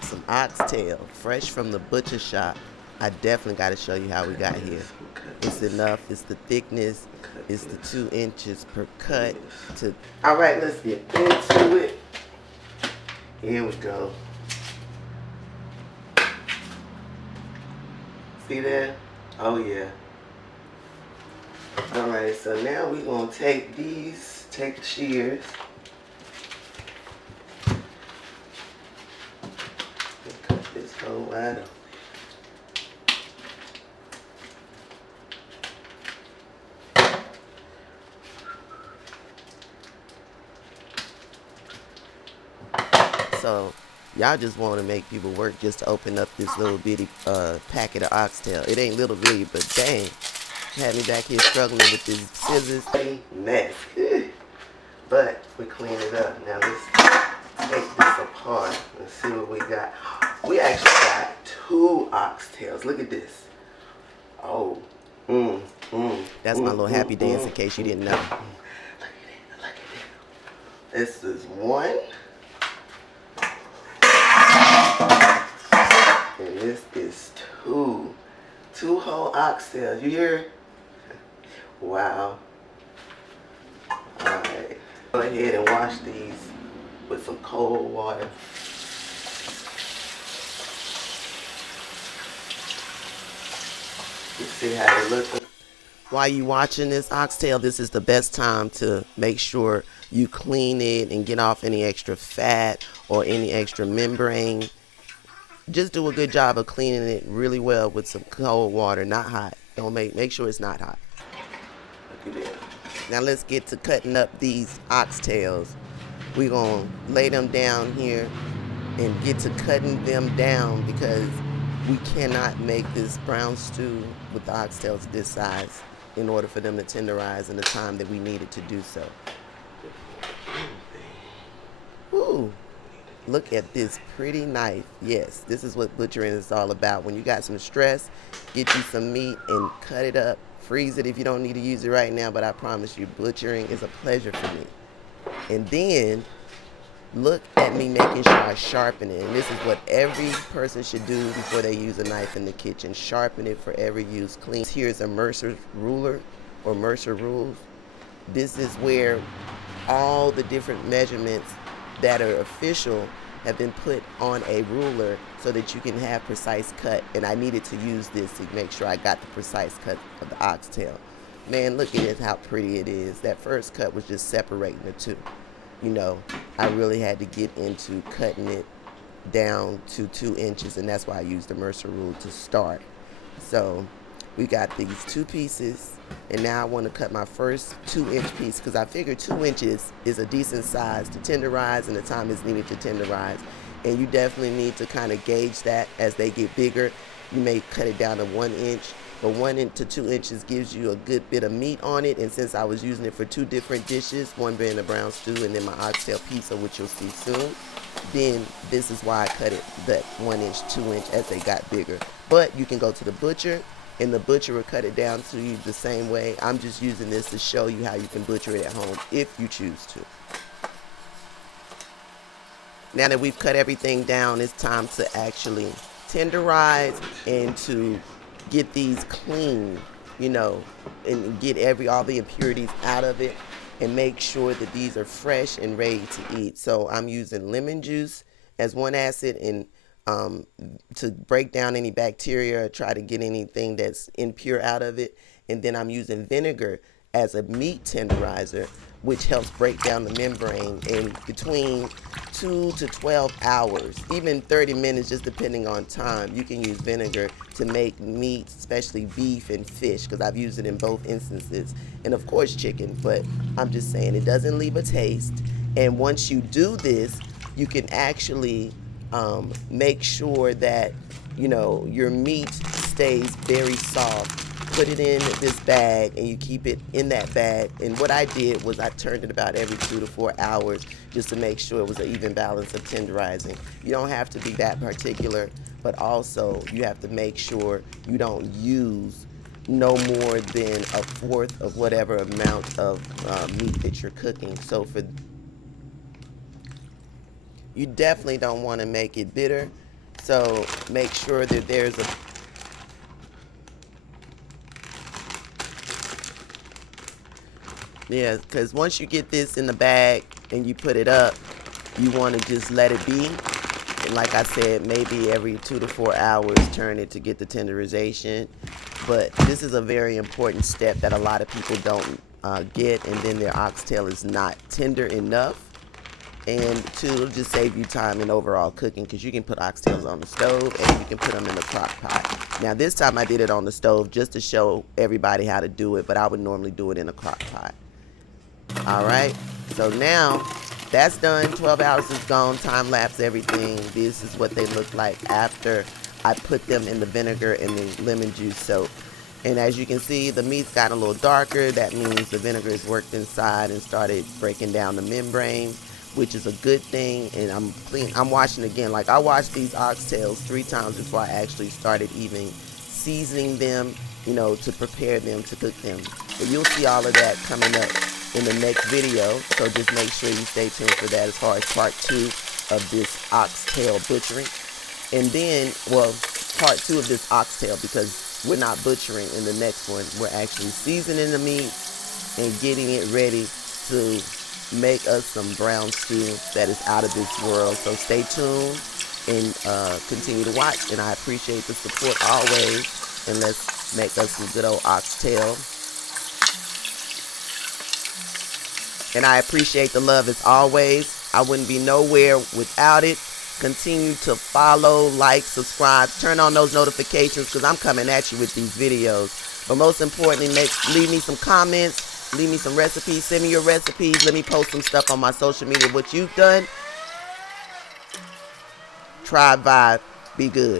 up some oxtail, fresh from the butcher shop. I definitely got to show you how we got here. It's enough. It's the thickness. It's the 2 inches per cut. All right, let's get into it. Here we go. See that? Oh yeah. All right, so now we're gonna take the shears. Cut this whole wide open. So y'all just want to make people work just to open up this little bitty packet of oxtail. It ain't little bitty, but dang, had me back here struggling with these scissors. Mess. But we clean it up. Now let's take this apart and see what we got. We actually got 2 oxtails. Look at this. Oh. That's my little happy dance in case you didn't know. Look at it. Look at it. This is 1. And this is 2. 2 whole oxtails. You hear? Wow. Alright. Go ahead and wash these with some cold water. You see how they look? While you watching this oxtail, this is the best time to make sure you clean it and get off any extra fat or any extra membrane. Just do a good job of cleaning it really well with some cold water, not hot. Don't make sure it's not hot. Look at that. Now let's get to cutting up these oxtails. We're gonna lay them down here and get to cutting them down because we cannot make this brown stew with the oxtails this size in order for them to tenderize in the time that we needed to do so. Ooh. Look at this pretty knife. Yes, this is what butchering is all about. When you got some stress, get you some meat and cut it up. Freeze it if you don't need to use it right now, but I promise you, butchering is a pleasure for me. And then, look at me making sure I sharpen it. And this is what every person should do before they use a knife in the kitchen. Sharpen it for every use. Clean. Here's a Mercer ruler or Mercer Rules. This is where all the different measurements that are official have been put on a ruler so that you can have precise cut. And I needed to use this to make sure I got the precise cut of the oxtail. Man, look at it, how pretty it is. That first cut was just separating the 2. You know, I really had to get into cutting it down to 2 inches, and that's why I used the Mercer rule to start. So we got these 2 pieces, and now I want to cut my first 2-inch piece because I figured 2 inches is a decent size to tenderize and the time is needed to tenderize. And you definitely need to kind of gauge that as they get bigger. You may cut it down to 1 inch, but 1 to 2 inches gives you a good bit of meat on it. And since I was using it for 2 different dishes, one being the brown stew and then my oxtail pizza, which you'll see soon, then this is why I cut it that 1 inch, 2 inch as they got bigger. But you can go to the butcher and the butcher will cut it down to you the same way. I'm just using this to show you how you can butcher it at home if you choose to. Now that we've cut everything down, it's time to actually tenderize and to get these clean, you know, and get all the impurities out of it and make sure that these are fresh and ready to eat. So I'm using lemon juice as one acid and to break down any bacteria or try to get anything that's impure out of it. And then I'm using vinegar as a meat tenderizer, which helps break down the membrane in between 2 to 12 hours, even 30 minutes, just depending on time. You can use vinegar to make meat, especially beef and fish, because I've used it in both instances. And of course chicken, but I'm just saying it doesn't leave a taste. And once you do this, you can actually make sure that, you know, your meat stays very soft. Put it in this bag and you keep it in that bag. And what I did was I turned it about every 2 to 4 hours just to make sure it was an even balance of tenderizing. You don't have to be that particular, but also you have to make sure you don't use no more than 1/4 of whatever amount of meat that you're cooking. You definitely don't want to make it bitter. So make sure that there's a yeah, because once you get this in the bag and you put it up, you want to just let it be. And like I said, maybe every 2 to 4 hours, turn it to get the tenderization. But this is a very important step that a lot of people don't get, and then their oxtail is not tender enough. And two, it'll just save you time in overall cooking, because you can put oxtails on the stove and you can put them in the crock pot. Now this time I did it on the stove just to show everybody how to do it, but I would normally do it in a crock pot. All right, so now that's done. 12 hours is gone, time lapse everything. This is what they look like after I put them in the vinegar and the lemon juice soak. And as you can see, the meat's got a little darker. That means the vinegar has worked inside and started breaking down the membrane, which is a good thing. And I'm washing again. Like, I washed these oxtails 3 times before I actually started even seasoning them, to prepare them to cook them. But you'll see all of that coming up in the next video, so just make sure you stay tuned for that as far as part 2 of this oxtail butchering. And then, well, part 2 of this oxtail, because we're not butchering in the next one. We're actually seasoning the meat and getting it ready to make us some brown stew that is out of this world. So stay tuned and continue to watch, and I appreciate the support always. And let's make us some good old oxtail. And I appreciate the love as always. I wouldn't be nowhere without it. Continue to follow, like, subscribe, turn on those notifications, because I'm coming at you with these videos. But most importantly, leave me some comments, leave me some recipes, send me your recipes, let me post some stuff on my social media, what you've done. Try, vibe, be good.